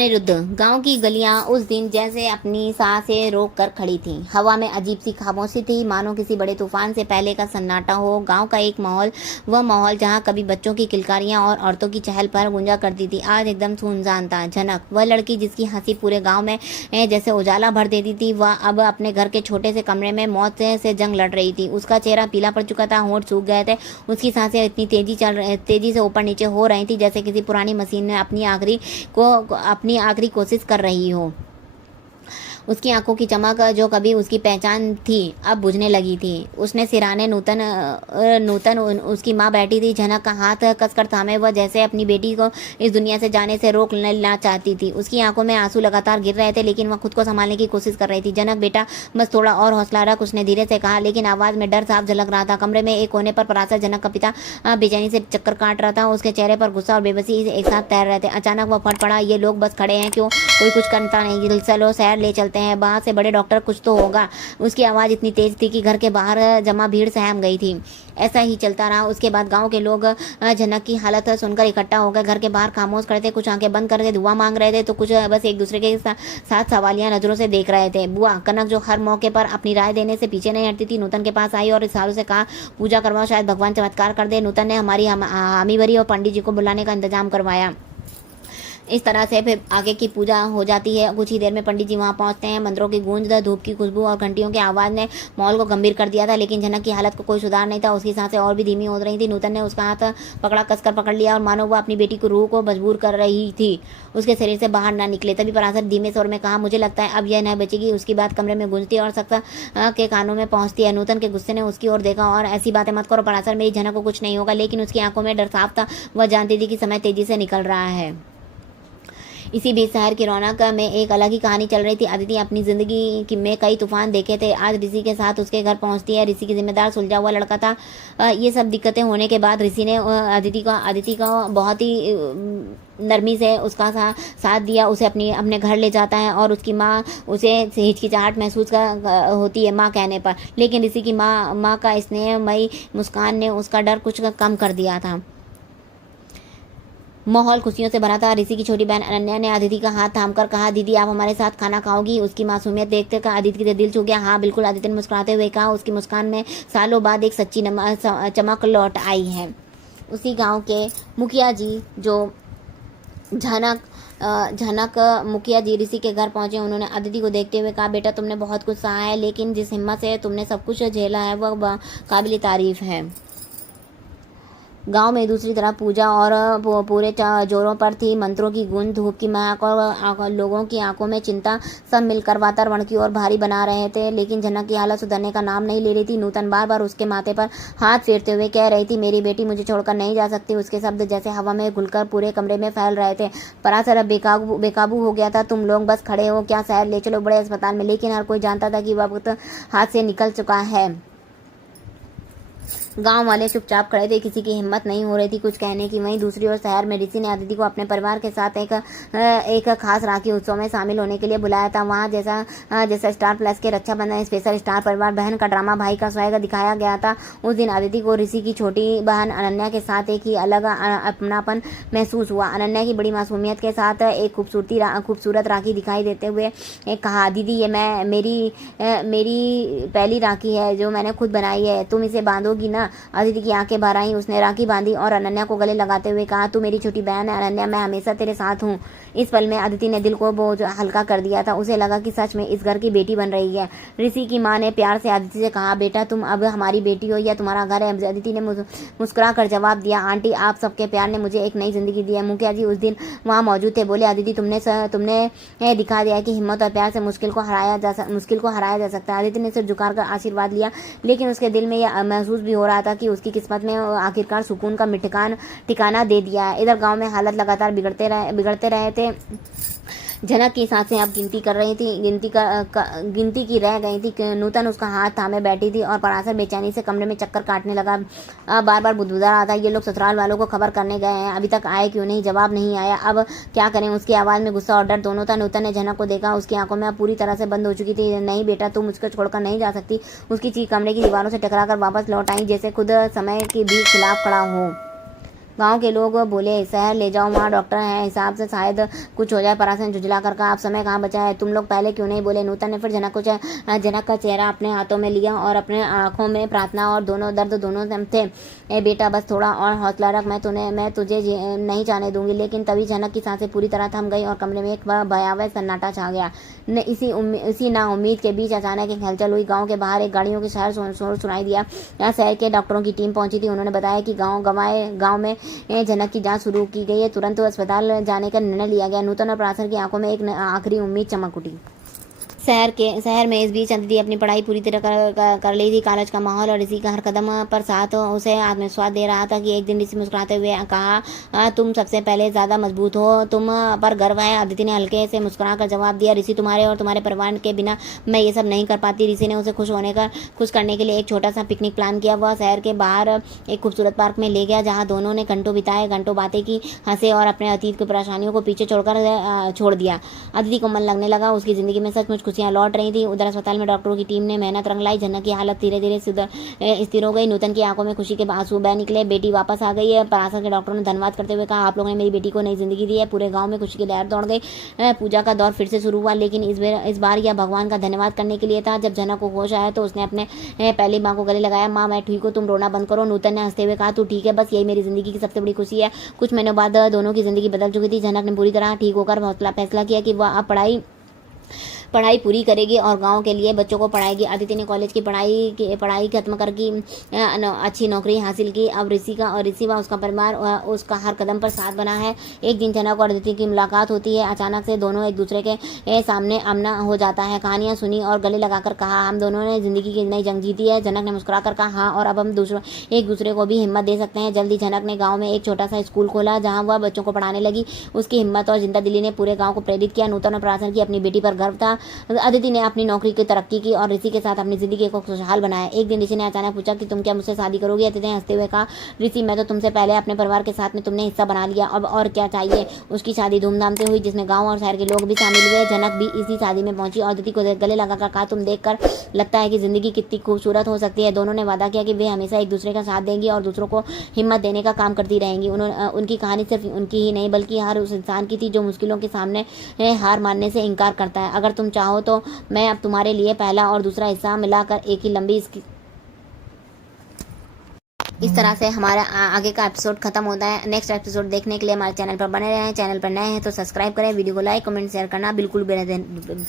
अनिरुद्ध। गांव की गलियां उस दिन जैसे अपनी सांसें रोक कर खड़ी थीं। हवा में अजीब सी खामोशी थी, मानो किसी बड़े तूफान से पहले का सन्नाटा हो। गांव का एक माहौल, वह माहौल जहां कभी बच्चों की किलकारियां और औरतों की चहल पहल गूंजा करती थी, आज एकदम सुनसान था। झनक, वह लड़की जिसकी हंसी पूरे गाँव में जैसे उजाला भर देती थी, वह अब अपने घर के छोटे से कमरे में मौत से जंग लड़ रही थी। उसका चेहरा पीला पड़ चुका था, होंठ सूख गए थे, उसकी सांसें इतनी तेजी से ऊपर नीचे हो रही थी जैसे किसी पुरानी मशीन ने अपनी आखिरी कोशिश कर रही हो। उसकी आंखों की चमक जो कभी उसकी पहचान थी अब बुझने लगी थी। उसने सिराने नूतन उसकी माँ बैठी थी। झनक का हाथ कसकर थामे, वह जैसे अपनी बेटी को इस दुनिया से जाने से रोक ना चाहती थी। उसकी आंखों में आंसू लगातार गिर रहे थे, लेकिन वह खुद को संभालने की कोशिश कर रही थी। जनक बेटा, बस थोड़ा और हौसला रख, उसने धीरे से कहा, लेकिन आवाज में डर साफ झलक रहा था। कमरे में एक कोने पर परासर, जनक का पिता, बेचैनी से चक्कर काट रहा था। उसके चेहरे पर गुस्सा और बेबसी एक साथ तैर रहे थे। अचानक वह फट पड़ा, ये लोग बस खड़े हैं, क्यों कोई कुछ करता नहीं? चलो शहर ले चलते हैं, बाहर से बड़े डॉक्टर, कुछ तो होगा। उसकी आवाज़ इतनी तेज थी कि घर के बाहर जमा भीड़ सहम गई थी। ऐसा ही चलता रहा। उसके बाद गांव के लोग झनक की हालत सुनकर इकट्ठा हो गए। घर के बाहर खामोश खड़े थे, कुछ आंखें बंद करके दुआ मांग रहे थे, तो कुछ बस एक दूसरे के साथ सवालिया नजरों से देख रहे थे। बुआ कनक, जो हर मौके पर अपनी राय देने से पीछे नहीं हटती थी, नूतन के पास आई और इशारों से कहा, पूजा करवाओ, शायद भगवान चमत्कार कर दे। नूतन ने हमारी हामी भरी और पंडित जी को बुलाने का इंतजाम करवाया। इस तरह से फिर आगे की पूजा हो जाती है। कुछ ही देर में पंडित जी वहाँ पहुँचते हैं। मंत्रों की गूंज, धूप की खुशबू और घंटियों की आवाज़ ने माहौल को गंभीर कर दिया था, लेकिन झनक की हालत को कोई सुधार नहीं था। उसकी सांसें और भी धीमी हो रही थी। नूतन ने उसका हाथ कसकर पकड़ लिया और मानो वह अपनी बेटी को रूह को मजबूर कर रही थी उसके शरीर से बाहर ना निकले। तभी पराशर धीमे स्वर में कहा, मुझे लगता है अब यह नहीं बचेगी। उसकी बात कमरे में गूंजती और सख्त के कानों में पहुंचती है। नूतन के गुस्से ने उसकी ओर देखा, और ऐसी बातें मत करो पराशर, मेरी झनक को कुछ नहीं होगा। लेकिन उसकी आंखों में डर साफ था। वह जानती थी कि समय तेजी से निकल रहा है। इसी बीच शहर की रौनक में एक अलग ही कहानी चल रही थी। अदिति अपनी जिंदगी में कई तूफान देखे थे, आज ऋषि के साथ उसके घर पहुंचती है। ऋषि की जिम्मेदार सुलझा हुआ लड़का था। ये सब दिक्कतें होने के बाद ऋषि ने अदिति का बहुत ही नरमी से उसका साथ दिया। उसे अपने घर ले जाता है और उसकी माँ उसे हिचकिचाहट महसूस होती है माँ कहने पर, लेकिन ऋषि की माँ का स्नेहमयी मुस्कान ने उसका डर कुछ कम कर दिया था। माहौल खुशियों से भरा था। ऋषि की छोटी बहन अनन्या ने अदिति का हाथ थामकर कहा, दीदी आप हमारे साथ खाना खाओगी? उसकी मासूमियत देखते कर अदिति के दिल छू गया। हाँ बिल्कुल, अदिति ने मुस्कुराते हुए कहा। उसकी मुस्कान में सालों बाद एक सच्ची चमक लौट आई है। उसी गांव के मुखिया जी जो झनक मुखिया जी ऋषि के घर पहुंचे। उन्होंने अदिति को देखते हुए कहा, बेटा तुमने बहुत कुछ सहा है, लेकिन जिस हिम्मत से तुमने सब कुछ झेला है वह काबिल तारीफ है। गांव में दूसरी तरफ पूजा और पूरे जोरों पर थी। मंत्रों की गूंज, धूप की महक और लोगों की आंखों में चिंता, सब मिलकर वातावरण की ओर भारी बना रहे थे। लेकिन झनक की हालत सुधरने का नाम नहीं ले रही थी। नूतन बार बार उसके माथे पर हाथ फेरते हुए कह रही थी, मेरी बेटी मुझे छोड़कर नहीं जा सकती। उसके शब्द जैसे हवा में घुलकर पूरे कमरे में फैल रहे थे। पराशर अब बेकाबू हो गया था। तुम लोग बस खड़े हो, क्या शहर ले चलो, बड़े अस्पताल में? लेकिन हर कोई जानता था कि वक्त हाथ से निकल चुका है। गांव वाले चुपचाप खड़े थे, किसी की हिम्मत नहीं हो रही थी कुछ कहने की। वहीं दूसरी ओर शहर में ऋषि ने अदिति को अपने परिवार के साथ एक खास राखी उत्सव में शामिल होने के लिए बुलाया था। वहाँ जैसा स्टार प्लस के रक्षाबंधन स्पेशल स्टार परिवार बहन का ड्रामा भाई का स्वैग दिखाया गया था। उस दिन अदिति को ऋषि की छोटी बहन अनन्या के साथ एक ही अलग अपनापन महसूस हुआ। अनन्या की बड़ी मासूमियत के साथ एक खूबसूरत राखी दिखाई देते हुए कहा, दीदी ये मेरी पहली राखी है जो मैंने खुद बनाई है, तुम इसे बांधोगी ना? अदिति की आंखें भर आईं। उसने राखी बांधी और अनन्या को गले लगाते हुए कहा, तू मेरी छोटी बहन है अनन्या, मैं हमेशा तेरे साथ हूँ। इस पल में अदिति ने दिल को बोझ हल्का कर दिया था। उसे लगा कि सच में इस घर की बेटी बन रही है। ऋषि की माँ ने प्यार से अदिति से कहा, बेटा तुम अब हमारी बेटी हो, या तुम्हारा घर है? अदिति ने मुस्कुरा कर जवाब दिया, आंटी आप सबके प्यार ने मुझे एक नई जिंदगी दी है। मुखिया जी उस दिन वहाँ मौजूद थे। बोले, अदिति तुमने दिखा दिया कि हिम्मत और प्यार से मुश्किल को हराया जा सकता है। अदिति ने सिर झुकाकर आशीर्वाद लिया, लेकिन उसके दिल में यह महसूस भी हो रहा था कि उसकी किस्मत ने आखिरकार सुकून का ठिकाना दे दिया है। इधर गांव में हालत लगातार बिगड़ते रहे थे। झनक की सांसें अब गिनती की रह गई थी। नूतन उसका हाथ थामे बैठी थी और पराशर बेचैनी से कमरे में चक्कर काटने लगा। बार बार बुदबुदा रहा था, ये लोग ससुराल वालों को खबर करने गए हैं, अभी तक आए क्यों नहीं? जवाब नहीं आया, अब क्या करें? उसकी आवाज़ में गुस्सा और डर दोनों था। नूतन ने झनक को देखा, उसकी आंखों में अब पूरी तरह से बंद हो चुकी थी। नहीं बेटा, तुम मुझको छोड़कर नहीं जा सकती। उसकी चीख कमरे की दीवारों से टकराकर वापस लौट आई, जैसे खुद समय के भी खिलाफ खड़ा हो। गांव के लोग बोले, शहर ले जाओ, वहाँ डॉक्टर हैं, हिसाब से शायद कुछ हो जाए। पराशर ने झुंझला कर कहा, आप समय कहाँ बचा है, तुम लोग पहले क्यों नहीं बोले। नूतन ने फिर जनक का चेहरा अपने हाथों में लिया और अपने आंखों में प्रार्थना और दोनों दर्द दोनों थे। ए बेटा, बस थोड़ा और हौसला रख, मैं तुझे नहीं जाने दूंगी। लेकिन तभी जनक की सांसें पूरी तरह थम गई और कमरे में एक भयावह सन्नाटा छा गया। इसी नाउम्मीद के बीच अचानक एक हलचल हुई। गांव के बाहर एक गाड़ियों की शोर सुनाई दिया। यहाँ शहर के डॉक्टरों की टीम पहुंची थी। उन्होंने बताया कि गांव में जनक की जांच शुरू की गई है। तुरंत अस्पताल जाने का निर्णय लिया गया। नूतन और पराशर की आंखों में एक आखिरी उम्मीद चमक उठी। शहर में इस बीच अदिति अपनी पढ़ाई पूरी तरह कर ली थी। कॉलेज का माहौल और ऋषि का हर कदम पर साथ उसे आत्मविश्वास दे रहा था कि एक दिन ऋषि मुस्कुराते हुए कहा, तुम सबसे पहले ज़्यादा मजबूत हो, तुम पर गर्व है। अदिति ने हल्के से मुस्कुरा कर जवाब दिया, ऋषि, तुम्हारे और तुम्हारे परिवार के बिना मैं ये सब नहीं कर पाती। ऋषि ने उसे खुश करने के लिए एक छोटा सा पिकनिक प्लान किया। वह शहर के बाहर एक खूबसूरत पार्क में ले गया, जहाँ दोनों ने घंटों बिताए, घंटों बातें की, हंसे और अपने अतीत की परेशानियों को पीछे छोड़ दिया। अदिति को मन लगने लगा, उसकी जिंदगी में सचमुच खुशियाँ लौट रही थी। उधर अस्पताल में डॉक्टरों की टीम ने मेहनत रंग लाई। जनक की हालत धीरे धीरे स्थिर हो गई। नूतन की आंखों में खुशी के आंसू बह निकले। बेटी वापस आ गई है। पराशर के डॉक्टरों ने धन्यवाद करते हुए कहा, आप लोगों ने मेरी बेटी को नई जिंदगी दी है। पूरे गांव में खुशी की लहर दौड़ गई। पूजा का दौर फिर से शुरू हुआ, लेकिन इस बार यह भगवान का धन्यवाद करने के लिए था। जब जनक को होश आया तो उसने अपने पहली माँ को गले लगाया। माँ, मैं ठीक हूँ, तुम रोना बंद करो। नूतन ने हंसते हुए कहा, तू ठीक है, बस यही मेरी जिंदगी की सबसे बड़ी खुशी है। कुछ महीनों बाद दोनों की जिंदगी बदल चुकी थी। जनक ने पूरी तरह ठीक होकर फैसला किया कि वह अब पढ़ाई पूरी करेगी और गांव के लिए बच्चों को पढ़ाएगी। अदिति ने कॉलेज की पढ़ाई खत्म करके अच्छी नौकरी हासिल की। अब ऋषि व उसका परिवार उसका हर कदम पर साथ बना है। एक दिन जनक और अदिति की मुलाकात होती है। अचानक से दोनों एक दूसरे के सामने आमना हो जाता है। कहानियां सुनी और गले लगाकर कहा, हम दोनों ने जिंदगी की नई जंग जीती है। जनक ने मुस्कुरा कर कहा, हाँ, और अब हम एक दूसरे को भी हिम्मत दे सकते हैं। जल्दी जनक ने गाँव में एक छोटा सा स्कूल खोला, जहाँ वह बच्चों को पढ़ाने लगी। उसकी हिम्मत और जिंदा दिली ने पूरे गाँव को प्रेरित किया। नूतन और पराशर की अपनी बेटी पर गर्व था। अदिति ने अपनी नौकरी की तरक्की की और ऋषि के साथ अपनी जिंदगी को खुशहाल बनाया। एक दिन ऋषि ने अचानक पूछा कि तुम क्या मुझसे शादी करोगी। अदिति ने हंसते हुए कहा, ऋषि, मैं तो तुमसे पहले अपने परिवार के साथ में तुमने हिस्सा बना लिया, अब और क्या चाहिए। उसकी शादी धूमधाम से हुई, जिसमें गाँव और शहर के लोग भी शामिल हुए। जनक भी इसी शादी में पहुंची और अदिति को गले लगाकर कहा, तुम देखकर लगता है कि जिंदगी कितनी खूबसूरत हो सकती है। दोनों ने वादा किया कि वे हमेशा एक दूसरे का साथ देंगी और दूसरों को हिम्मत देने का काम करती रहेंगी। उनकी कहानी सिर्फ उनकी ही नहीं बल्कि हर उस इंसान की थी जो मुश्किलों के सामने हार मानने से इनकार करता है। अगर तुम चाहो तो मैं अब तुम्हारे लिए पहला और दूसरा हिस्सा मिलाकर एक ही लंबी इस तरह से हमारा आगे का एपिसोड खत्म होता है। नेक्स्ट एपिसोड देखने के लिए हमारे चैनल पर बने रहें। चैनल पर नए हैं तो सब्सक्राइब करें, वीडियो को लाइक, कमेंट, शेयर करना बिल्कुल भी न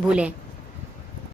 भूलें।